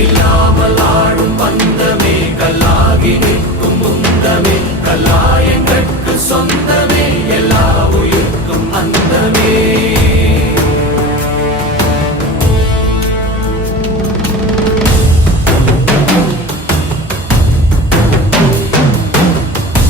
இல்லாமல் ஆடும் பந்தமே கல்லாகி நிற்கும் முந்தமே கல்லாயங்கட்கு சொந்த